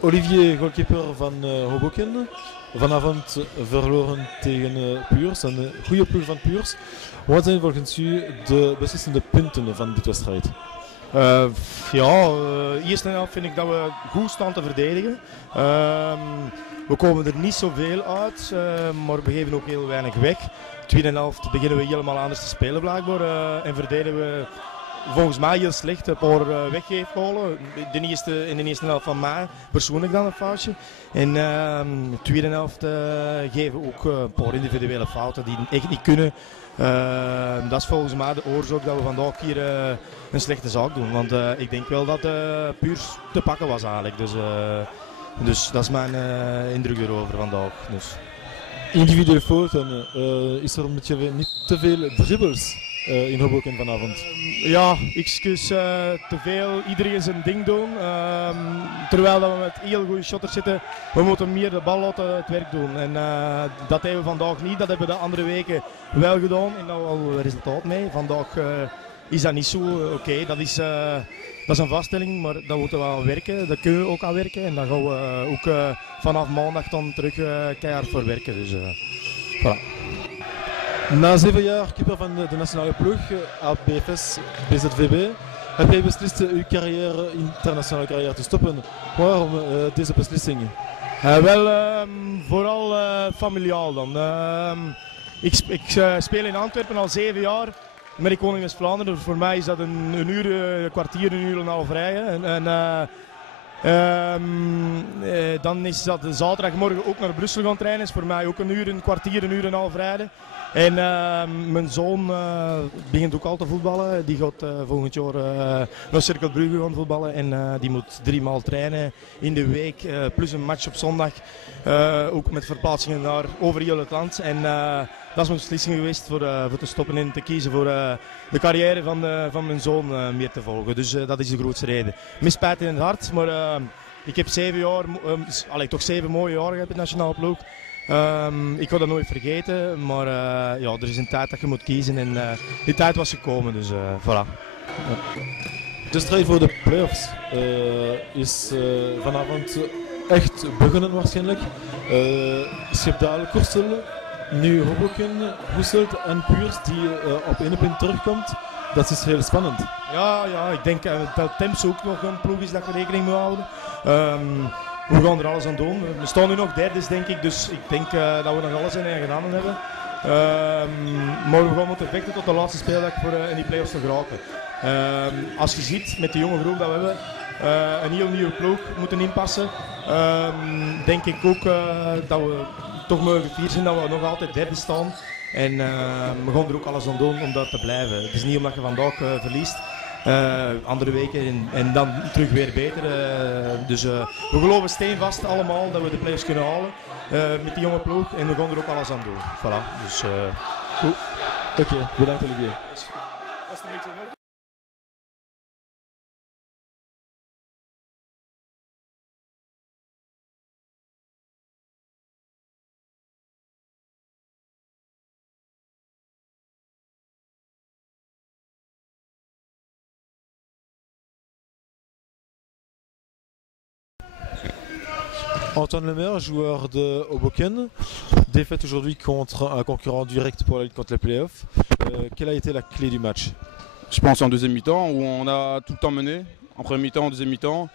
Olivier, goalkeeper van Hoboken. Vanavond verloren tegen Puurs, een goede ploeg van Puurs. Wat zijn volgens u de beslissende punten van dit wedstrijd? Eerste helft vind ik dat we goed staan te verdedigen. We komen er niet zoveel uit, maar we geven ook heel weinig weg. Tweede helft beginnen we helemaal anders te spelen blijkbaar en verdedigen we volgens mij heel slecht. Een paar weggeefgolen. In de eerste helft van mij persoonlijk dan een foutje. En de tweede helft geven we ook een paar individuele fouten die echt niet kunnen. Dat is volgens mij de oorzaak dat we vandaag hier een slechte zaak doen. Want ik denk wel dat Puurs te pakken was eigenlijk. Dus dat is mijn indruk erover vandaag. Dus. Individuele fouten, is er een beetje niet te veel dribbles in Hoboken vanavond? Ja, excuus, te veel. Iedereen zijn ding doen. Terwijl dat we met heel goede shotters zitten, we moeten meer de bal laten het werk doen. En dat hebben we vandaag niet. Dat hebben we de andere weken wel gedaan en daar wel resultaat mee. Vandaag is dat niet zo. Oké, dat is een vaststelling, maar dat moeten we aan werken. Daar kunnen we ook aan werken. En daar gaan we ook vanaf maandag dan terug keihard voor werken. Dus voilà. Na 7 jaar keeper van de nationale ploeg, ABFS, BZVB, heb jij beslist uw internationale carrière te stoppen. Waarom deze beslissing? Vooral familiaal dan. Ik speel in Antwerpen al 7 jaar. Maar ik woon in West-Vlaanderen. Voor mij is dat een uur, een kwartier, een uur en een half rijden. Dan is dat de zaterdagmorgen ook naar Brussel gaan trainen. Is voor mij ook een uur, een kwartier, een uur en een half rijden. En mijn zoon begint ook al te voetballen. Die gaat volgend jaar naar Cercle Brugge gaan voetballen. En die moet 3 maal trainen in de week. Plus een match op zondag. Ook met verplaatsingen naar over heel het land. En dat is mijn beslissing geweest voor te stoppen en te kiezen voor de carrière van mijn zoon meer te volgen. Dus dat is de grootste reden. Mispijt in het hart, maar ik heb 7 jaar, toch 7 mooie jaren gehad in de nationale ploeg. Ik ga dat nooit vergeten, maar er is een tijd dat je moet kiezen en die tijd was gekomen, dus voilà. De strijd voor de play-offs is vanavond echt begonnen waarschijnlijk. Schepdaal, Korsel, nu Hoboken, Hasselt en Puurs die op 1 punt terugkomt. Dat is heel spannend. Ja, ik denk dat Temps ook nog een ploeg is dat je rekening moet houden. We gaan er alles aan doen. We staan nu nog derde, denk ik, dus ik denk dat we nog alles in eigen handen hebben. Maar we gaan moeten vechten tot de laatste speeldag voor in die play-offs te geraken. Als je ziet met de jonge groep dat we hebben, een heel nieuwe ploeg moeten inpassen, denk ik ook dat we toch mogen fier zijn dat we nog altijd derde staan. En we gaan er ook alles aan doen om dat te blijven. Het is niet omdat je vandaag verliest. Andere weken en dan terug weer beter. Dus we geloven steenvast allemaal dat we de play-offs kunnen halen met die jonge ploeg en we gaan er ook alles aan doen. Voilà. Dus goed. Oké, bedankt Olivier. Antoine Lemaire, joueur de Hoboken, défaite aujourd'hui contre un concurrent direct pour la lutte contre les playoffs. Quelle a été la clé du match? Je pense en deuxième mi-temps où on a tout le temps mené, en première mi-temps, en deuxième mi-temps.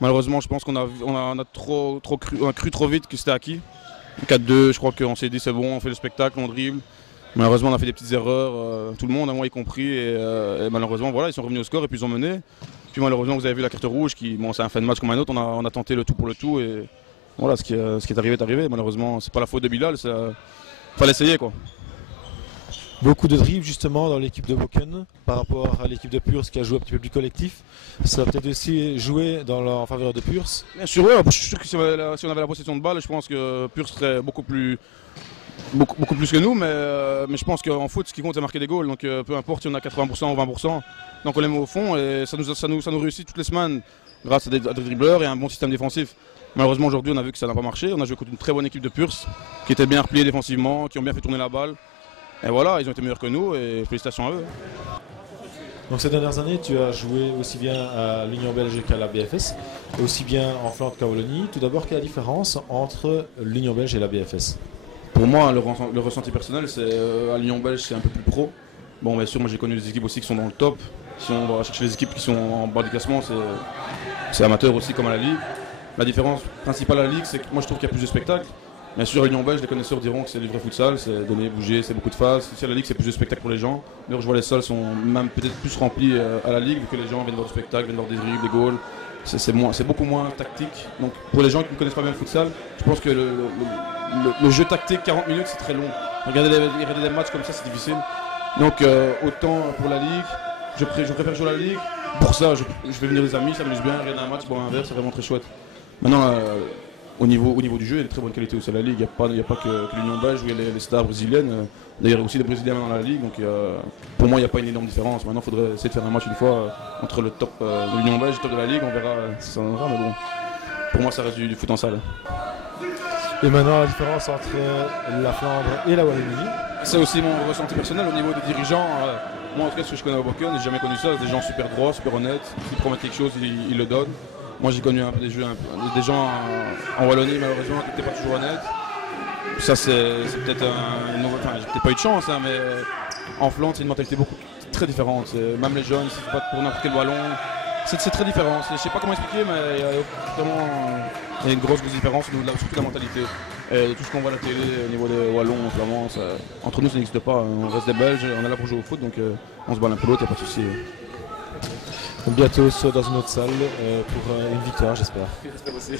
Malheureusement, je pense qu'on a cru trop vite que c'était acquis. 4-2, je crois qu'on s'est dit c'est bon, on fait le spectacle, on dribble. Malheureusement, on a fait des petites erreurs, tout le monde, moi y compris. Et malheureusement, voilà, ils sont revenus au score et puis ils ont mené. Puis malheureusement, vous avez vu la carte rouge, c'est un fin de match comme un autre, on a tenté le tout pour le tout. Et voilà, ce qui est arrivé est arrivé. Malheureusement, c'est pas la faute de Bilal, fallait essayer quoi. Beaucoup de dribbles justement dans l'équipe de Hoboken par rapport à l'équipe de Puurs qui a joué un petit peu plus collectif. Ça a peut-être aussi joué en faveur de Puurs. Bien sûr, ouais, je suis sûr que si on avait la possession de balle, je pense que Puurs serait beaucoup plus que nous, mais je pense qu'en foot, ce qui compte, c'est marquer des goals. Donc peu importe si on a 80% ou 20%, donc on les met au fond et ça nous réussit toutes les semaines grâce à des dribbleurs et un bon système défensif. Malheureusement, aujourd'hui, on a vu que ça n'a pas marché. On a joué contre une très bonne équipe de Puurs qui était bien repliée défensivement, qui ont bien fait tourner la balle. Et voilà, ils ont été meilleurs que nous et félicitations à eux. Donc ces dernières années, tu as joué aussi bien à l'Union belge qu'à la BFS, et aussi bien en Flandre qu'à Wallonie. Tout d'abord, quelle est la différence entre l'Union belge et la BFS? Pour moi, le ressenti personnel, c'est à l'Union belge, c'est un peu plus pro. Bon, bien sûr, moi j'ai connu des équipes aussi qui sont dans le top. Si on va chercher les équipes qui sont en bas du classement, c'est amateur aussi comme à la Ligue. La différence principale à la Ligue, c'est que moi je trouve qu'il y a plus de spectacles. Bien sûr, à l'Union belge, les connaisseurs diront que c'est du vrai futsal, c'est donner, bouger, c'est beaucoup de phases. Ici à la Ligue, c'est plus de spectacles pour les gens. D'ailleurs, je vois les salles sont même peut-être plus remplies à la Ligue, vu que les gens viennent voir du spectacle, viennent voir des dribbles, des goals. C'est beaucoup moins tactique. Donc pour les gens qui ne connaissent pas bien le futsal, je pense que le jeu tactique, 40 minutes, c'est très long. Regarder des matchs comme ça, c'est difficile. Donc autant pour la Ligue, je préfère jouer à la Ligue. Pour ça, je vais venir des amis, ça m'amuse bien, regarder un match, boire un verre, c'est vraiment très chouette. Maintenant, au niveau du jeu, il y a de très bonne qualité aussi à la Ligue. Il n'y a pas que l'Union belge où il y a les stars brésiliennes. D'ailleurs, il y a aussi des Brésiliens dans la Ligue. Donc pour moi, il n'y a pas une énorme différence. Maintenant, il faudrait essayer de faire un match une fois entre le top de l'Union belge et le top de la Ligue. On verra si ça donnera. Mais bon, pour moi, ça reste du foot en salle. Et maintenant, la différence entre la Flandre et la Wallonie? C'est aussi mon ressenti personnel au niveau des dirigeants. Moi, en tout cas, ce que je connais au Bokken, j'ai jamais connu ça. C'est des gens super droits, super honnêtes. S'ils promettent quelque chose, ils le donnent. Moi, j'ai connu des gens en Wallonie, malheureusement, qui n'étaient pas toujours honnêtes. Ça, c'est peut-être enfin, j'ai peut-être pas eu de chance, hein, mais en Flandre, c'est une mentalité très différente. Même les jeunes, c'est pas pour n'importe quel ballon. C'est très différent. Je sais pas comment expliquer, mais il y a une grosse différence, surtout la mentalité. Et tout ce qu'on voit à la télé au niveau des Wallons, Flamands, entre nous, ça n'existe pas. On reste des Belges, on est là pour jouer au foot, donc on se bat l'un pour l'autre, il n'y a pas de souci. Bientôt dans une autre salle pour une victoire, j'espère. J'espère aussi.